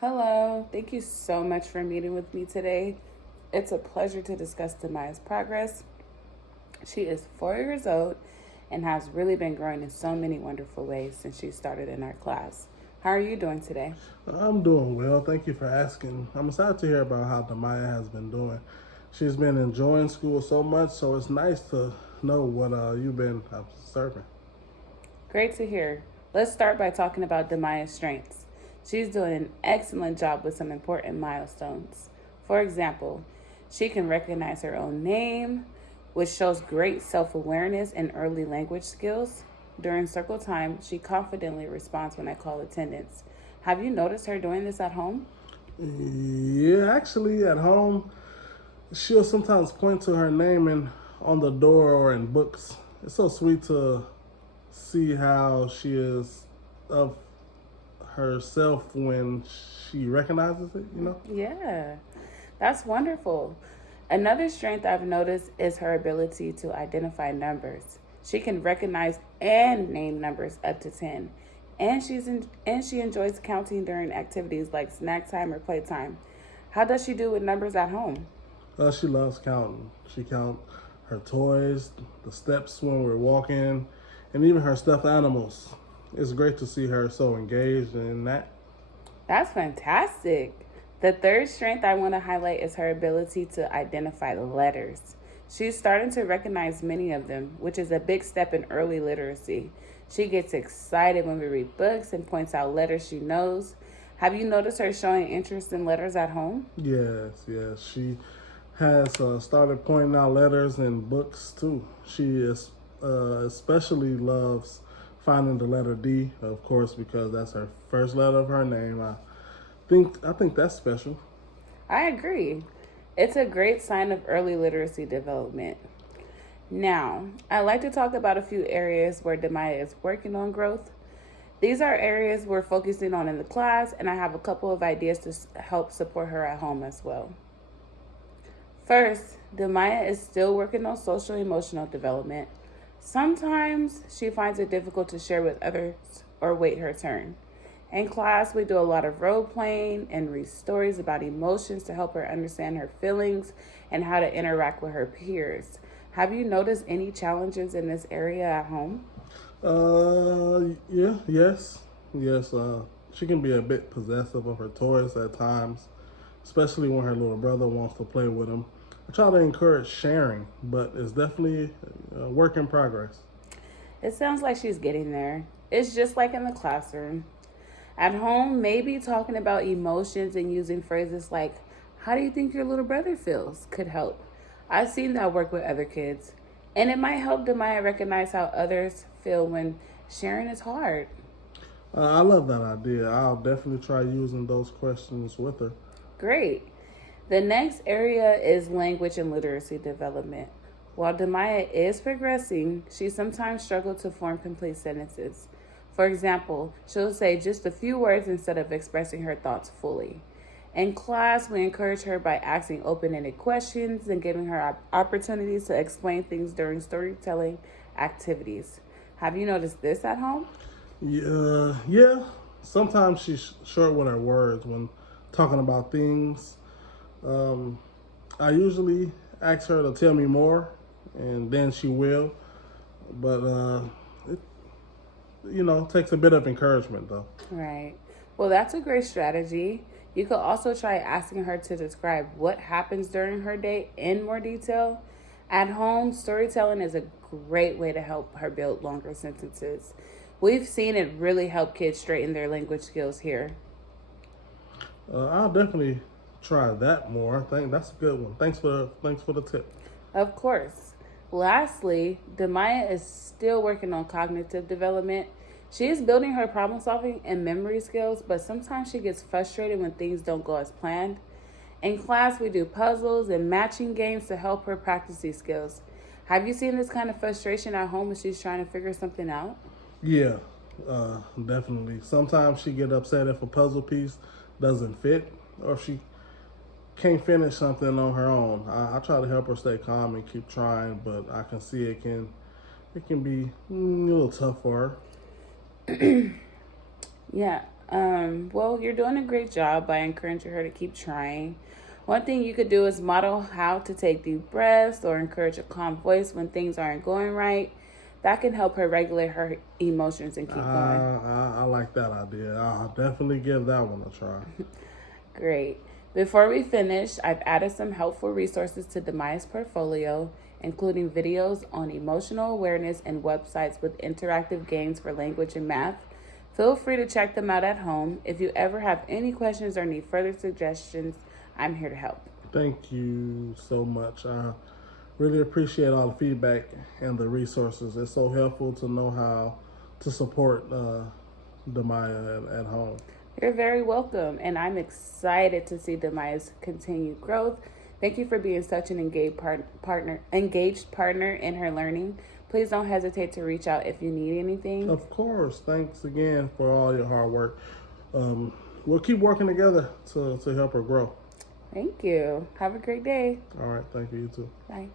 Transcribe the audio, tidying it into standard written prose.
Hello, thank you so much for meeting with me today. It's a pleasure to discuss Demaya's progress. She is 4 years old and has really been growing in so many wonderful ways since she started in our class. How are you doing today? I'm doing well. Thank you for asking. I'm excited to hear about how Demaya has been doing. She's been enjoying school so much, so it's nice to know what you've been observing. Great to hear. Let's start by talking about Demaya's strengths. She's doing an excellent job with some important milestones. For example, she can recognize her own name, which shows great self awareness and early language skills. During circle time, she confidently responds when I call attendance. Have you noticed her doing this at home? Yeah, actually, at home, she'll sometimes point to her name on the door or in books. It's so sweet to see how she is of herself when she recognizes it. Yeah, that's wonderful. Another strength I've noticed is her ability to identify numbers. She can recognize and name numbers up to 10. And she enjoys counting during activities like snack time or playtime. How does she do with numbers at home? She loves counting. She count her toys, the steps when we're walking, and even her stuffed animals. It's great to see her so engaged in that. That's fantastic. The third strength I want to highlight is her ability to identify letters. She's starting to recognize many of them, which is a big step in early literacy. She gets excited when we read books and points out letters she knows. Have you noticed her showing interest in letters at home? Yes, yes. She has started pointing out letters in books too. She is especially loves finding the letter D, of course, because that's her first letter of her name. I think that's special. I agree. It's a great sign of early literacy development. Now, I'd like to talk about a few areas where Demaya is working on growth. These are areas we're focusing on in the class, and I have a couple of ideas to help support her at home as well. First, Demaya is still working on social emotional development. Sometimes she finds it difficult to share with others or wait her turn. In class, we do a lot of role playing and read stories about emotions to help her understand her feelings and how to interact with her peers. Have you noticed any challenges in this area at home? Yeah, yes, yes. She can be a bit possessive of her toys at times, especially when her little brother wants to play with them. I try to encourage sharing, but it's definitely a work in progress. It sounds like she's getting there. It's just like in the classroom. At home, maybe talking about emotions and using phrases like, "How do you think your little brother feels?" could help. I've seen that work with other kids. And it might help Demaya recognize how others feel when sharing is hard. I love that idea. I'll definitely try using those questions with her. Great. The next area is language and literacy development. While Demaya is progressing, she sometimes struggles to form complete sentences. For example, she'll say just a few words instead of expressing her thoughts fully. In class, we encourage her by asking open ended questions and giving her opportunities to explain things during storytelling activities. Have you noticed this at home? Yeah. Sometimes she's short with her words when talking about things. Um, I usually ask her to tell me more, and then she will. But it, takes a bit of encouragement though. Right. Well, that's a great strategy. You could also try asking her to describe what happens during her day in more detail. At home, storytelling is a great way to help her build longer sentences. We've seen it really help kids straighten their language skills here. I'll definitely try that more. I think that's a good one. Thanks for the tip. Of course. Lastly, Demaya is still working on cognitive development. She is building her problem solving and memory skills, but sometimes she gets frustrated when things don't go as planned. In class, we do puzzles and matching games to help her practice these skills. Have you seen this kind of frustration at home when she's trying to figure something out? Yeah, definitely. Sometimes she get upset if a puzzle piece doesn't fit, or if she can't finish something on her own. I try to help her stay calm and keep trying, but I can see it can be a little tough for her. Yeah. Well, you're doing a great job by encouraging her to keep trying. One thing you could do is model how to take deep breaths or encourage a calm voice when things aren't going right. That can help her regulate her emotions and keep going. I like that idea. I'll definitely give that one a try. Great. Before we finish, I've added some helpful resources to Demaya's portfolio, including videos on emotional awareness and websites with interactive games for language and math. Feel free to check them out at home. If you ever have any questions or need further suggestions, I'm here to help. Thank you so much. I really appreciate all the feedback and the resources. It's so helpful to know how to support Demaya at home. You're very welcome, and I'm excited to see Demaya's continued growth. Thank you for being such an engaged partner in her learning. Please don't hesitate to reach out if you need anything. Of course. Thanks again for all your hard work. We'll keep working together to help her grow. Thank you. Have a great day. All right. Thank you. You too. Bye.